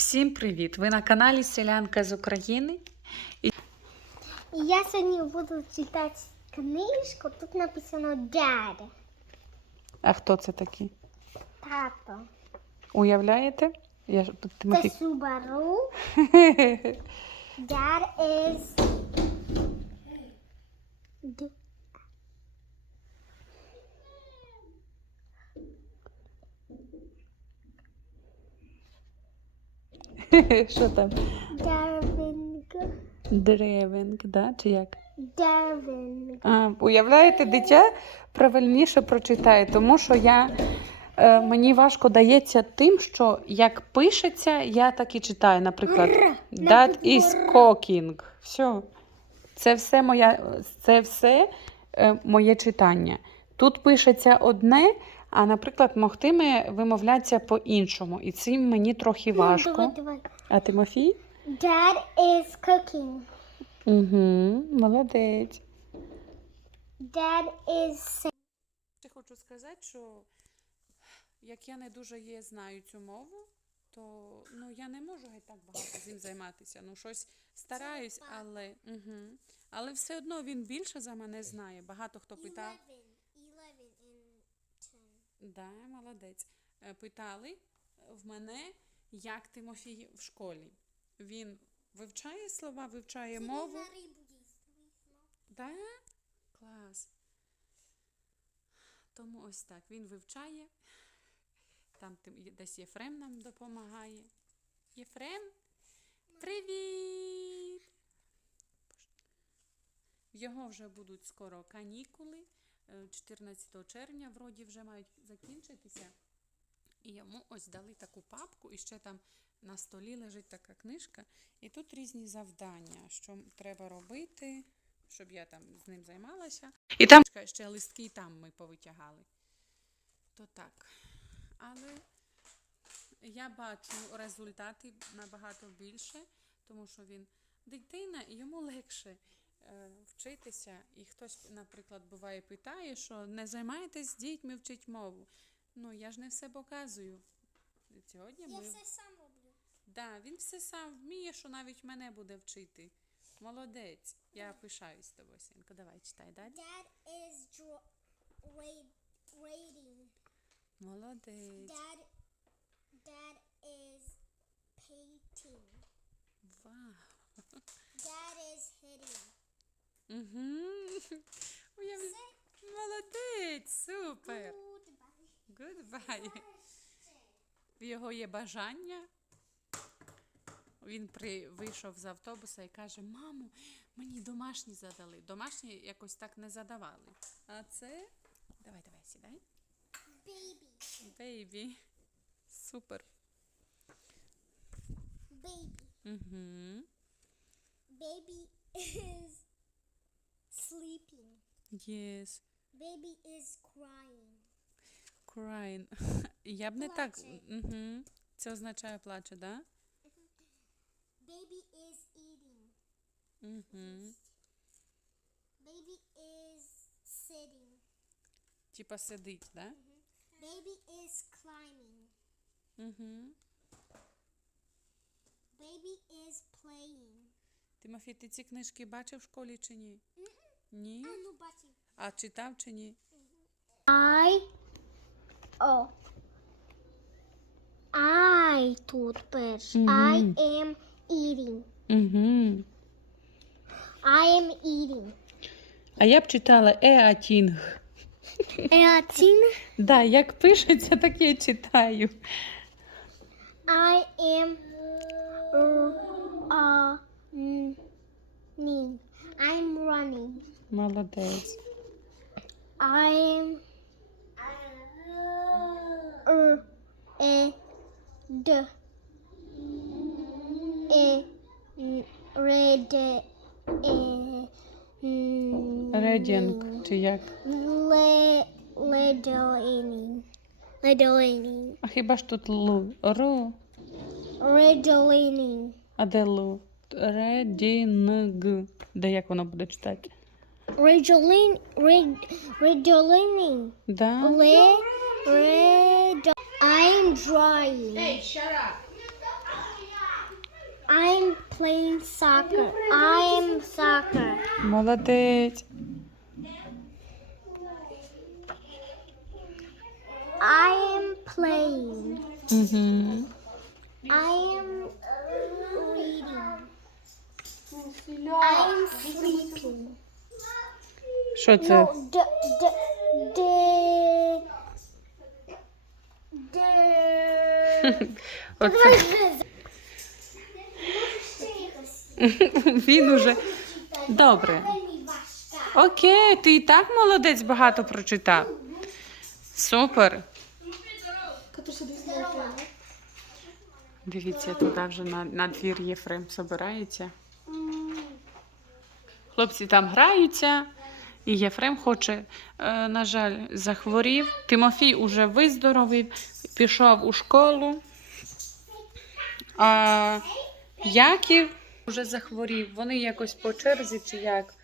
Всім привіт! Ви на каналі Селянка з України. І я сьогодні буду читати книжку. Тут написано дядя. А хто це такий? Тато. Уявляєте? Я ж Це Тимофій. Subaru. Dad is. D- Що там? Darwin. Древенк, да? Чи як? Darwin. А, уявляєте, дитя правильніше прочитає, тому що я, е, мені важко дається тим, що як пишеться, я так і читаю. Наприклад, that is cooking. Все. Це все моя, це все е, моє читання. Тут пишеться одне, а, наприклад, могтиме вимовлятися по-іншому. І цим мені трохи Ну, Давай, важко. давай. А Тимофій? Dad is cooking. Угу, молодець. Dad is Ще хочу сказати, що як я не дуже є знаю цю мову, то ну, я не можу геть так багато з ним займатися. Ну, щось стараюсь, але, угу. але все одно він більше за мене знає. Багато хто питав. 11 in 10. Да, молодець. Е, Питали в мене, як Тимофій в школі. Він вивчає слова, вивчає мову. Да? Клас. Тому ось так. Він вивчає. Там тим- десь Єфрем нам допомагає. Єфрем, привіт! В його вже будуть скоро канікули. Е, 14 червня вроді вже мають закінчитися. І йому ось дали таку папку, і ще там на столі лежить така книжка. І тут різні завдання, що треба робити, щоб я там з ним займалася. І там ще листки там ми повитягали. То так. Але я бачу результати набагато більше, тому що він дитина і йому легше е, вчитися. І хтось, наприклад, буває питає, що не займаєтесь з дітьми, вчить мову. Ну, я ж не все показую. Сьогодні Я ми... все сам роблю. Да, він все сам вміє, що навіть мене буде вчити. Молодець. Я пишаюсь тобою, синку. Давай читай далі. Dad is draw- Молодець. Dad, Dad is painting. Вау. Dad is hitting. Угу. Уявля... Молодець, супер. Goodbye. Goodbye. В його є бажання. Він при... вийшов з автобуса і каже: Мамо, мені домашні задали. Домашні якось так не задавали. А це. Давай, давай, сідай. Baby. Бейбі. Супер. Baby. Угу. Is. Yes. Baby is crying. Crying. Я б не так. Плаче. Угу. Це означає плаче, да? Baby is eating. Угу. Baby is sitting. Типа сидить, да? Baby is climbing. Угу. Baby is playing. Тимофій, ти ці книжки бачив в школі чи ні? Ні? А ну. А читав чи ні? I oh I тут перш. Мгм. I am eating. Угу. I am eating. А я б читала Еатінг. Eating. Да, як пишеться, так я читаю. I am uh, uh, ning. I'm running. Молодець. I am er, e, d, e, n, red, e, n, Редінг, чи як? le, ledolining, ledolining, А хіба ж тут лу? Ру? ledolining, А де лу? Редінг. Де як воно буде читати? Redolin, red, redolining, Да? le, red, I'm drying. playing soccer. I am soccer. Молодець. I am playing. Угу. I am reading. I am sleeping. Що це? No. Оце. Він уже. Добре. Окей, ти і так молодець багато прочитав. Супер. Дивіться, туди вже на, на двір Єфрем собирається. Хлопці там граються, і Єфрем хоче, е, на жаль, захворів. Тимофій уже виздоровів, пішов у школу. А Яків вже захворів. Вони якось по черзі чи як.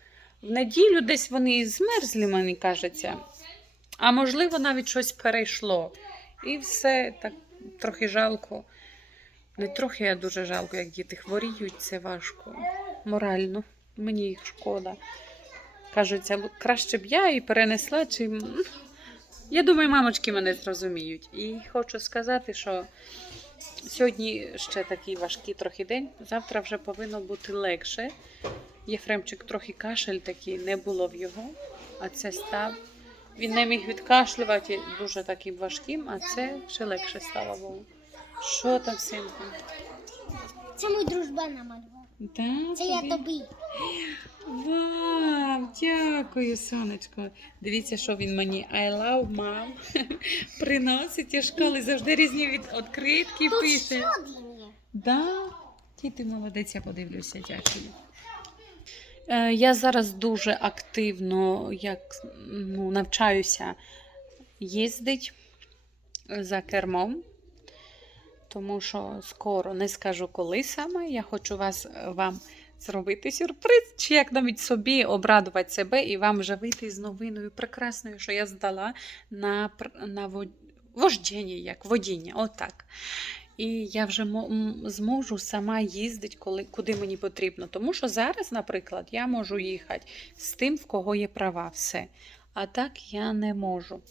В неділю десь вони змерзли, мені кажеться. А можливо, навіть щось перейшло. І все так трохи жалко. Не трохи, а дуже жалко, як діти хворіють, це важко. Морально. Мені їх шкода. Кажуться, краще б я і перенесла, чим. Я думаю, мамочки мене зрозуміють. І хочу сказати, що сьогодні ще такий важкий трохи день. Завтра вже повинно бути легше. Єфремчик трохи кашель такий не було в його, а це став. Він не міг відкашлювати дуже таким важким, а це ще легше, слава Богу. Що там, синку? Це мій дружба намалював. Да, Це я тобі? Вау, дякую, сонечко. Дивіться, що він мені I love mom приносить із школи, завжди різні від відкритки пише. Да, Ті, ти молодець, я подивлюся, дякую. Е, я зараз дуже активно як, ну, навчаюся їздити за кермом, тому що скоро не скажу, коли саме. Я хочу вас, вам зробити сюрприз, чи як навіть собі обрадувати себе і вам вже вийти з новиною прекрасною, що я здала на, на вождіння, як водіння. Отак. І я вже зможу сама їздити, коли, куди мені потрібно. Тому що зараз, наприклад, я можу їхати з тим, в кого є права, все. А так я не можу.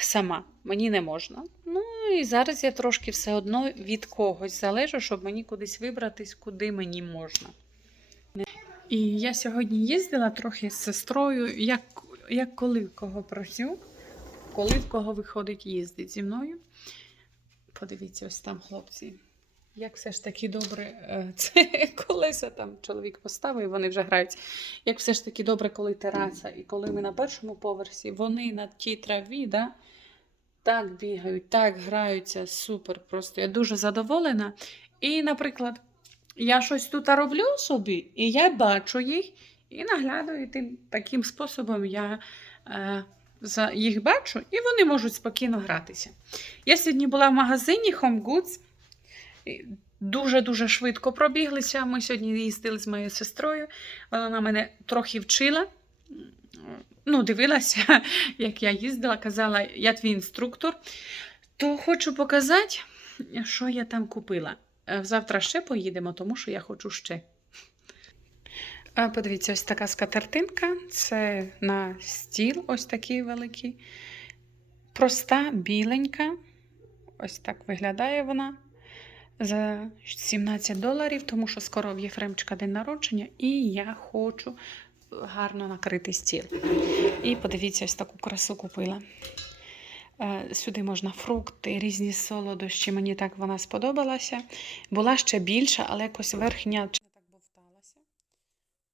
Сама, мені не можна. Ну і зараз я трошки все одно від когось залежу, щоб мені кудись вибратись, куди мені можна. І я сьогодні їздила трохи з сестрою, як, як коли в кого працюю, коли в кого виходить їздить зі мною. Подивіться, ось там хлопці. Як все ж таки добре, е, це колеса там чоловік поставив, вони вже грають. Як все ж таки добре, коли тераса, і коли ми на першому поверсі, вони на тій траві, да, так бігають, так граються, супер. Просто я дуже задоволена. І, наприклад, я щось тут роблю собі, і я бачу їх, і наглядаю, тим таким способом я е, за їх бачу, і вони можуть спокійно гратися. Я сьогодні була в магазині Home Goods. Дуже-дуже швидко пробіглися. Ми сьогодні їздили з моєю сестрою. Вона на мене трохи вчила. Ну, дивилася, як я їздила, казала, я твій інструктор. То хочу показати, що я там купила. Е, Завтра ще поїдемо, тому що я хочу ще. Подивіться, ось така скатертинка. Це на стіл, ось такий великий. Проста, біленька. Ось так виглядає вона. За 17 доларів, тому що скоро в Єфремчика день народження, і я хочу гарно накрити стіл. І подивіться, ось таку красу купила. Е, Сюди можна фрукти, різні солодощі. Мені так вона сподобалася. Була ще більша, але якось верхня так бовталася.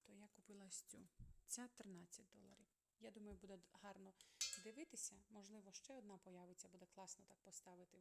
То я купила ось цю. Ця 13 доларів. Я думаю, буде гарно дивитися. Можливо, ще одна появиться, буде класно так поставити.